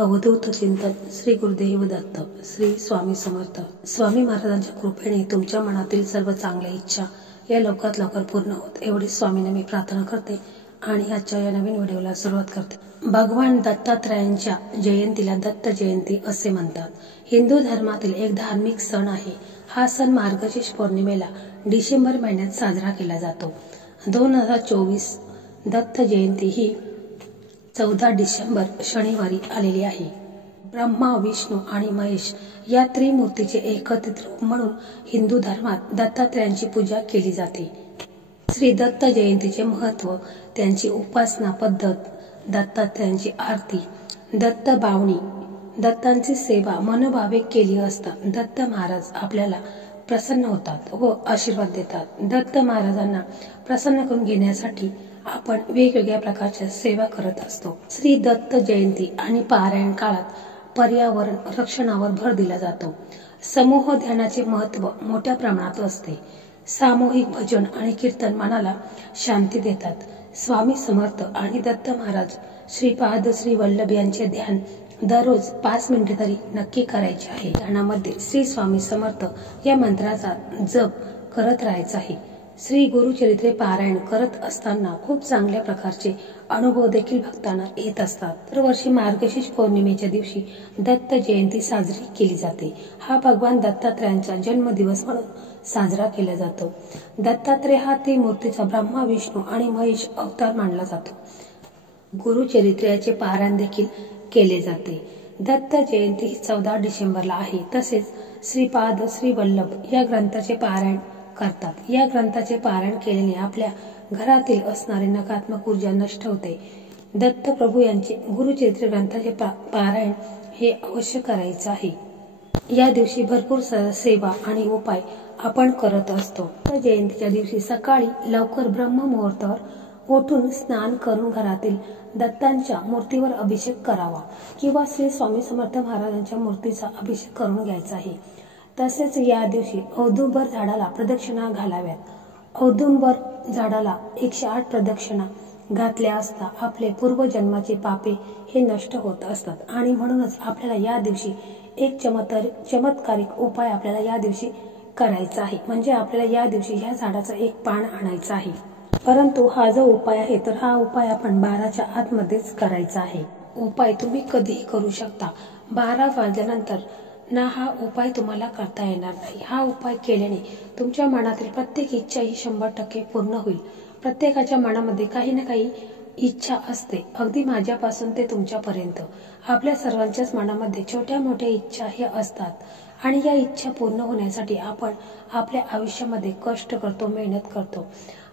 अवधूत चिंतन श्री गुरुदेव दत्त श्री स्वामी समर्थ। स्वामी महाराजांच्या कृपेने तुमच्या मनातील सर्व चांगल्या इच्छा या लवकरात लवकर पूर्ण होत एवढी स्वामीने मी प्रार्थना करते आणि आजच्या या नवीन व्हिडिओला सुरुवात करते। भगवान दत्तात्रयांच्या जयंतीला दत्त जयंती असे म्हणतात। हिंदू धर्मातील एक धार्मिक सण आहे। हा सण मार्गशीर्ष पौर्णिमेला डिसेंबर महिन्यात साजरा केला जातो। 2024 दत्त जयंती ही 14 डिसेंबर शनिवारी आलेली आहे। ब्रह्मा, विष्णू आणि महेश या त्रिमूर्तीचे एकत्रित रूप म्हणून हिंदू धर्मात दत्तात्रयांची पूजा केली जाते। श्री दत्त जयंतीचे महत्त्व, त्यांची उपासना पद्धत, दत्तात्रयांची आरती, दत्त बावणी, दत्तांची सेवा मनोभावे केली असता दत्त महाराज आपल्याला प्रसन्न होतात व आशीर्वाद देतात। दत्त महाराजांना प्रसन्न करून घेण्यासाठी आपण वेगवेगळ्या प्रकारच्या सेवा करत असतो। श्री दत्त जयंती आणि पारायण काळात पर्यावरण रक्षणावर भर दिला जातो। समूह ध्यानाचे महत्त्व मोठ्या प्रमाणात असते। सामूहिक भजन आणि कीर्तन मनाला शांती देतात। स्वामी समर्थ आणि दत्त महाराज श्रीपाद श्री वल्लभ यांचे ध्यान दररोज 5 मिनिटे तरी नक्की करायचे आहे। ध्यानामध्ये श्री स्वामी समर्थ या मंत्राचा जप करत राहायचा आहे। श्री गुरुचरित्रे पारायण करत असताना खूप चांगल्या प्रकारचे अनुभव देखील भक्तांना येत असतात। दरवर्षी मार्गशीर्ष पौर्णिमेच्या दिवशी दत्त जयंती साजरी केली जाते। हा भगवान दत्तात्रयांचा जन्मदिवस म्हणून साजरा केला जातो। दत्तात्रय हा त्रिमूर्तीचा ब्रह्मा, विष्णू आणि महेश अवतार मानला जातो। गुरुचरित्राचे पारायण देखील केले जाते। दत्त जयंती ही 14 डिसेंबरला आहे। तसेच श्रीपाद श्री वल्लभ या ग्रंथाचे पारायण करतात। या ग्रंथाचे पारायण केल्याने आपल्या घरातील असणारी नकारात्मक ऊर्जा नष्ट होते। दत्त प्रभू यांचे गुरुचरित्र ग्रंथाचे पारायण हे अवश्य करायचे आहे। या दिवशी भरपूर सेवा आणि उपाय आपण करत असतो। दत्त जयंतीच्या दिवशी सकाळी लवकर ब्रह्ममुहूर्तावर उठून स्नान करून घरातील दत्तांच्या मूर्तीवर अभिषेक करावा किंवा श्री स्वामी समर्थ महाराजांच्या मूर्तीचा अभिषेक करून घ्यायचा आहे। तसेच या दिवशी औदुंबर झाडाला प्रदक्षिणा घालाव्यात। औदुंबर झाडाला 108 प्रदक्षिणा घातल्या असता आपले पूर्वजन्माचे पापे हे नष्ट होत असतात आणि म्हणूनच आपल्याला या दिवशी एक चमत्कारिक उपाय आपल्याला या दिवशी करायचा आहे। म्हणजे आपल्याला या दिवशी ह्या झाडाचं एक पान आणायचं आहे। परंतु हा जो उपाय आहे तर हा उपाय आपण 12च्या आतमध्येच करायचा आहे। उपाय तुम्ही कधीही करू शकता। 12 वाजल्यानंतर ना हा उपाय तुम्हाला करता येणार नाही। हा उपाय केल्याने तुमच्या मनातील प्रत्येक इच्छा ही 100% पूर्ण होईल। प्रत्येकाच्या मनामध्ये काही ना काही इच्छा असते, अगदी माझ्यापासून ते तुमच्यापर्यंत आपल्या सर्वांच्याच मनामध्ये छोट्या मोठ्या इच्छा हे असतात आणि या इच्छा पूर्ण होण्यासाठी आपण आपल्या आयुष्यामध्ये कष्ट करतो, मेहनत करतो।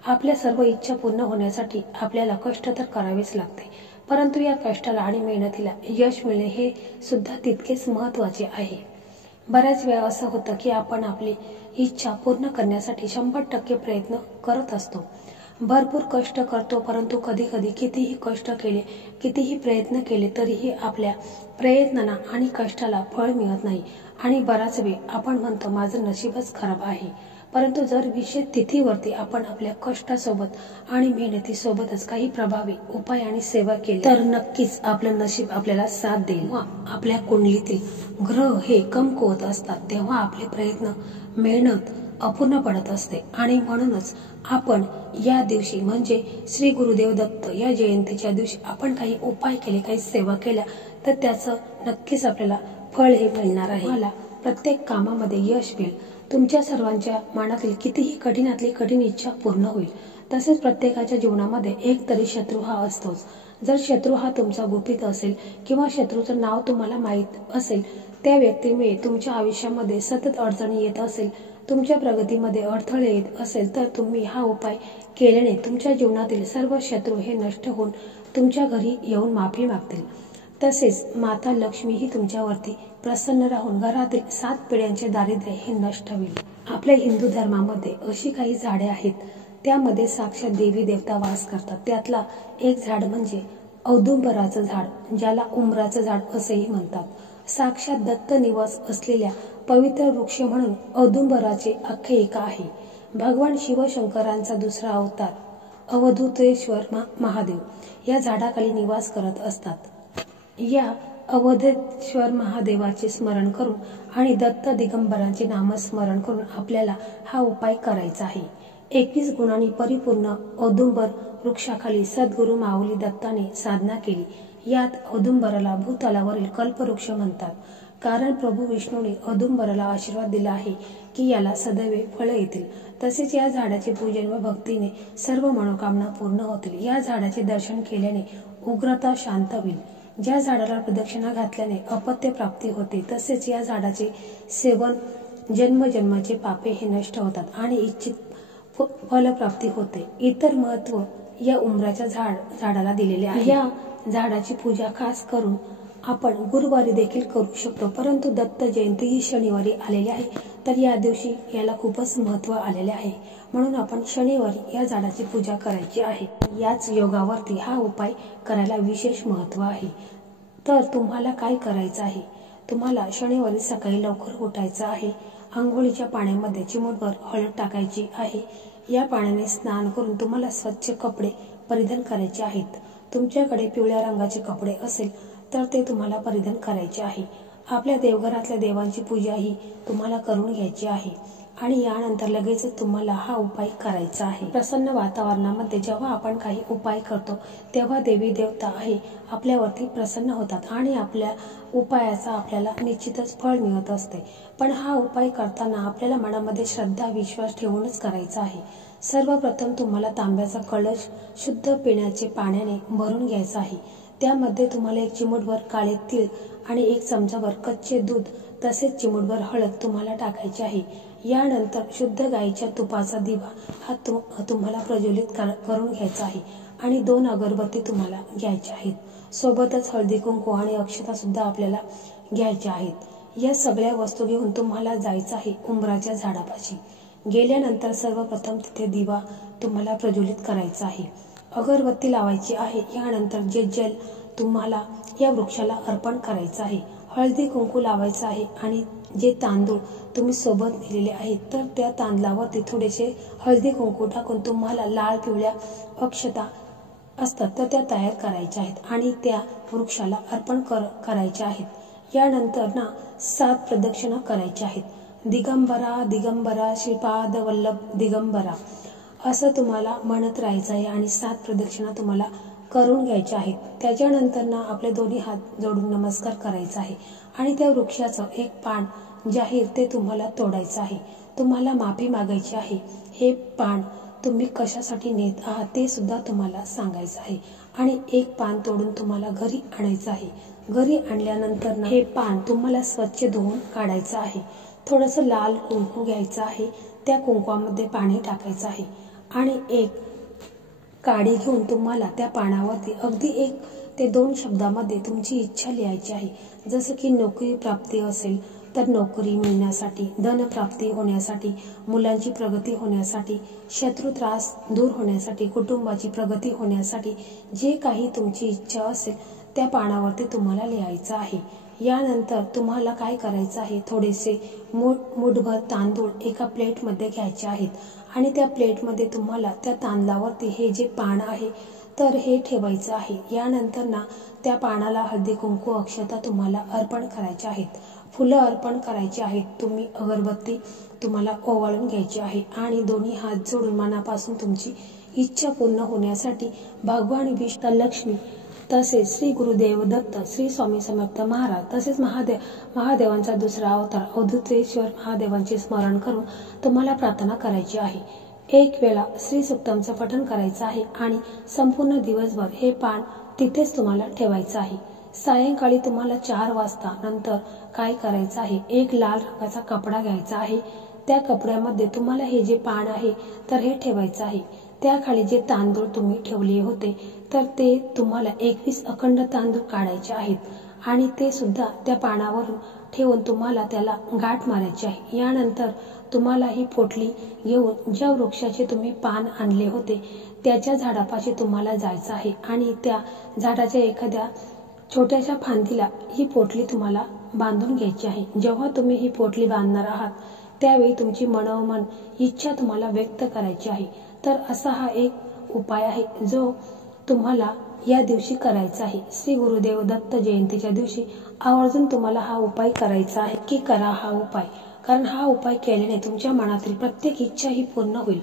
आपल्या सर्व इच्छा पूर्ण होण्यासाठी आपल्याला कष्ट तर करावेच लागते, परंतु या कष्टाला आणि मेहनतीला यश मिळणे हे सुद्धा तितकेच महत्त्वाचे आहे। बऱ्याच वेळा असं होतं की आपण आपली इच्छा पूर्ण करण्यासाठी 100% प्रयत्न करत असतो, भरपूर कष्ट करतो, परंतु कधी कधी कितीही कष्ट केले, कितीही प्रयत्न केले तरीही आपल्या प्रयत्नांना आणि कष्टाला फळ मिळत नाही आणि बराच वेळ आपण म्हणतो माझं नशीबच खराब आहे। परंतु जर विशेष तिथीवरती आपण आपल्या कष्टासोबत आणि मेहनतीसोबतच काही प्रभावी उपाय आणि सेवा केली तर नक्कीच आपलं नशीब आपल्याला साथ देईल। आपल्या कुंडलीतील ग्रह हे कमकुवत असतात तेव्हा आपले प्रयत्न, मेहनत अपूर्ण पडत असते आणि म्हणूनच आपण या दिवशी म्हणजे श्री गुरुदेव दत्त या जयंतीच्या दिवशी आपण काही उपाय केले, काही सेवा केल्या तर त्याचं नक्कीच आपल्याला फळ हे मिळणार आहे। मला प्रत्येक कामामध्ये यश मिळेल। तुमच्या सर्वांच्या मनातील कितीही कठीणातली कठीण इच्छा पूर्ण होईल। तसेच प्रत्येकाच्या जीवनामध्ये एक तरी शत्रू हा असतोच। जर शत्रू हा तुमचा गुपित असेल किंवा शत्रूचं नाव तुम्हाला माहीत असेल, त्या व्यक्तीमुळे तुमच्या आयुष्यामध्ये सतत अडचणी येत असेल, तुमच्या प्रगतीमध्ये अडथळे येत असेल तर तुम्ही हा उपाय केल्याने तुमच्या जीवनातील सर्व शत्रू हे नष्ट होऊन तुमच्या घरी येऊन माफी मागतील। तसेच माता लक्ष्मी ही तुमच्यावरती प्रसन्न राहून घरातील 7 पिढ्यांचे दारिद्र्य हे नष्ट होईल। आपल्या हिंदू धर्मामध्ये अशी काही झाडे आहेत, त्यामध्ये साक्षात देवी देवता वास करतात। त्यातला एक झाड म्हणजे औदुंबराचं झाड, ज्याला उंबराचं झाड असेही म्हणतात। साक्षात दत्त निवास असलेल्या पवित्र वृक्ष म्हणून औदुंबराचे आख्यायिका आहे। भगवान शिवशंकरांचा दुसरा अवतार अवधूतेश्वर महादेव या झाडाखाली निवास करत असतात। या अवधेश्वर महादेवाचे स्मरण करून आणि दत्त दिगंबरांचे नामस्मरण करून आपल्याला हा उपाय करायचा आहे। 21 गुणांनी परिपूर्ण औदुंबर वृक्षाखाली सद्गुरू माऊली दत्ताने साधना केली। यात औदुंबराला भूतलावरील कल्पवृक्ष म्हणतात, कारण प्रभू विष्णूने औदुंबराला आशीर्वाद दिला आहे की याला सदैव फळ येतील। तसेच या झाडाचे पूजन व भक्तीने सर्व मनोकामना पूर्ण होतील। या झाडाचे दर्शन केल्याने उग्रता शांत होईल। ज्या झाडाला प्रदक्षिणा घातल्याने अपत्य प्राप्ती होते, तसेच या झाडाचे सेवन जन्मजन्माचे पापे हे नष्ट होतात आणि इच्छित फलप्राप्ती होते। इतर महत्व या उंबराच्या झाडाला दिलेले आहे। या झाडाची पूजा खास करून आपण गुरुवारी देखील करू शकतो, परंतु दत्त जयंती ही शनिवारी आलेली आहे, तर या दिवशी याला खूपच महत्व आलेले आहे, म्हणून आपण शनिवारी या झाडाची पूजा करायची आहे। याच योगावरती हा उपाय करायला विशेष महत्व आहे। तर तुम्हाला काय करायचं आहे? तुम्हाला शनिवारी सकाळी लवकर उठायचं आहे। अंघोळीच्या पाण्यामध्ये चिमूटभर हळद टाकायची आहे। या पाण्याने स्नान करून तुम्हाला स्वच्छ कपडे परिधान करायचे आहेत। तुमच्याकडे पिवळ्या रंगाचे कपडे असेल तर ते तुम्हाला परिधान करायचे आहे। आपल्या देवघरातल्या देवांची पूजा ही तुम्हाला करून घ्यायची आहे आणि यानंतर लगेचच तुम्हाला हा उपाय करायचा आहे। प्रसन्न वातावरणामध्ये जेव्हा आपण काही उपाय करतो तेव्हा देवी देवता आहे आपल्यावरती प्रसन्न होतात आणि आपल्या उपायाचा आपल्याला निश्चितच फळ मिळत असते। पण हा उपाय करताना आपल्याला मनामध्ये श्रद्धा विश्वास ठेवूनच करायचा आहे। सर्वप्रथम तुम्हाला तांब्याचा कलश शुद्ध पिण्याचे पाण्याने भरून घ्यायचा आहे। त्यामध्ये तुम्हाला 1 चिमूटभर काळे तीळ आणि 1 चमचाभर कच्चे दूध तसेच चिमूटभर हळद तुम्हाला टाकायची आहे। यानंतर शुद्ध गाईच्या तुपाचा दिवा हा तुम्हाला प्रज्वलित करून घ्यायचा आहे आणि 2 अगरबत्ती तुम्हाला घ्यायच्या आहेत। सोबतच हळदी कुंकू आणि अक्षता सुद्धा आपल्याला घ्यायच्या आहेत। या सगळ्या वस्तू घेऊन तुम्हाला जायचं आहे उंबराच्या झाडापाशी। गेल्यानंतर सर्वप्रथम तिथे दिवा तुम्हाला प्रज्वलित करायचा आहे, अगरबत्ती लावायची आहे। यानंतर जे जल तुम्हाला या वृक्षाला अर्पण करायचं आहे, हळदी कुंकू लावायचं आहे आणि जे तांदूळ तुम्ही सोबत नेलेले आहेत तर त्या तांदळावरती थोडेसे हळदी कुंकू टाकून तुम्हाला लाल पिवळ्या अक्षता असतात तर त्या तयार करायच्या आहेत आणि त्या वृक्षाला अर्पण करायच्या आहेत। यानंतर 7 प्रदक्षिणा करायच्या आहेत। दिगंबरा दिगंबरा श्रीपाद वल्लभ दिगंबरा असं तुम्हाला म्हणत राहायचं आहे आणि 7 प्रदक्षिणा तुम्हाला करून घ्यायच्या आहेत। त्याच्यानंतर आपले दोन्ही हात जोडून नमस्कार करायचा आहे आणि त्या वृक्षाचं एक पान जे आहे ते तुम्हाला तोडायचं आहे। तुम्हाला माफी मागायची आहे। हे पान तुम्ही कशासाठी नेत आहात ते सुद्धा तुम्हाला सांगायचं आहे आणि एक पान तोडून तुम्हाला घरी आणायचं आहे। घरी आणल्यानंतर हे पान तुम्हाला स्वच्छ धुवून काढायचं आहे। थोडंसं लाल कुंकू घ्यायचं आहे, त्या कुंकवामध्ये पाणी टाकायचं आहे आणि एक काडी घेऊन तुम्हाला त्या पानावरती अगदी 1 ते 2 शब्दामध्ये तुमची इच्छा लिहायची आहे। जसं की नोकरी प्राप्ती असेल तर नोकरी मिळण्यासाठी, धन प्राप्ती होण्यासाठी, मुलांची प्रगती होण्यासाठी, शत्रू त्रास दूर होण्यासाठी, कुटुंबाची प्रगती होण्यासाठी, जे काही तुमची इच्छा असेल त्या पानावरती तुम्हाला लिहायचं आहे। यानंतर तुम्हाला काय करायचं आहे, थोडेसे मूठभर तांदूळ एका प्लेटमध्ये घ्यायचे आहेत आणि त्या प्लेटमध्ये तुम्हाला त्या तांदळावरती हे जे पान आहे तर हे ठेवायचं आहे। यानंतर त्या पानाला हळदी कुंकू अक्षता तुम्हाला अर्पण करायचे आहेत, फुलं अर्पण करायची आहेत। तुम्ही अगरबत्ती तुम्हाला ओवाळून घ्यायची आहे आणि दोन्ही हात जोडून मनापासून तुमची इच्छा पूर्ण होण्यासाठी भगवान विष्णू, लक्ष्मी तसेच श्री गुरुदेव दत्त, श्री स्वामी समर्थ महाराज तसेच महादेवांचा दुसरा अवतार अवधूतेश्वर महादेवांचे स्मरण करून तुम्हाला प्रार्थना करायची आहे। एक वेळा श्री सुक्तमचं पठण करायचं आहे आणि संपूर्ण दिवसभर हे पान तिथेच तुम्हाला ठेवायचं आहे। सायंकाळी तुम्हाला 4 वाजता नंतर काय करायचं आहे, एक लाल रंगाचा कपडा घ्यायचा आहे। त्या कपड्यामध्ये तुम्हाला हे जे पान आहे तर हे ठेवायचं आहे। त्याखाली जे तांदूळ तुम्ही ठेवले होते तर ते तुम्हाला 21 अखंड तांदूळ काढायचे आहेत आणि ते सुद्धा त्या पानावरून ठेवून तुम्हाला त्याला गाठ मारायची आहे। यानंतर तुम्हाला ही पोटली घेऊन ज्या वृक्षाचे तुम्ही पान आणले होते त्याच्या झाडापाशी तुम्हाला जायचं आहे आणि त्या झाडाच्या एखाद्या छोट्याशा फांदीला ही पोटली तुम्हाला बांधून घ्यायची आहे। जेव्हा तुम्ही ही पोटली बांधणार आहात त्यावेळी तुमची मनोमन इच्छा तुम्हाला व्यक्त करायची आहे। तर असा हा एक उपाय आहे जो तुम्हाला या दिवशी करायचा आहे। श्री गुरुदेव दत्त जयंतीच्या दिवशी आवर्जून तुम्हाला हा उपाय करायचा आहे की करा हा उपाय, कारण हा उपाय केल्याने तुमच्या मनातील प्रत्येक इच्छा ही पूर्ण होईल।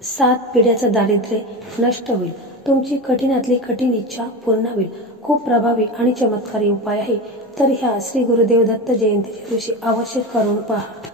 7 पिढ्याचं दारिद्र्य नष्ट होईल, तुमची कठीणातली कठीण इच्छा पूर्ण होईल। खूप प्रभावी आणि चमत्कारी उपाय आहे, तर ह्या श्री गुरुदेव दत्त जयंतीच्या दिवशी अवश्य करून पहा।